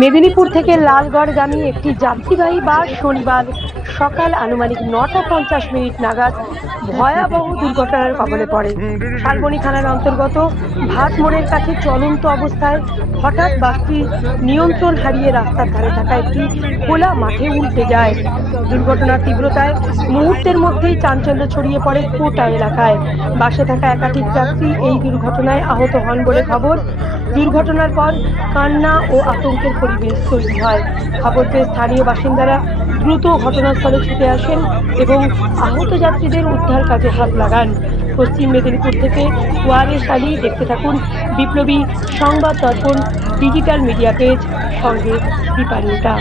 মেদিনীপুর থেকে লালগড় লালগড়গামী একটি যাত্রীবাহী বাস শনিবার সকাল আনুমানিক নটা পঞ্চাশ মিনিট নাগাদ ভয়াবহ দুর্ঘটনার কবলে পড়ে। শালবনী থানার অন্তর্গত ভাত মোড়ের কাছে চলন্ত অবস্থায় হঠাৎ বাসটি নিয়ন্ত্রণ হারিয়ে রাস্তার ধারে থাকা একটি খোলা মাঠে উল্টে যায়। দুর্ঘটনার তীব্রতায় মুহূর্তের মধ্যেই চাঞ্চল্য ছড়িয়ে পড়ে কোটা এলাকায়। বাসে থাকা একাধিক যাত্রী এই দুর্ঘটনায় আহত হন বলে খবর দুর্ঘটনার পর কান্না ও আতঙ্কের পরিবেশ তৈরি হয় খবর পেয়ে স্থানীয় বাসিন্দারা দ্রুত ঘটনাস্থলে ছুটে আসেন এবং আহত যাত্রীদের উদ্ধার কাজে হাত লাগান পশ্চিম মেদিনীপুর থেকে ওয়ারেস আলী দেখতে থাকুন বিপ্লবী সংবাদ দর্পণ ডিজিটাল মিডিয়া পেজ সঙ্গে দীপান্বিতা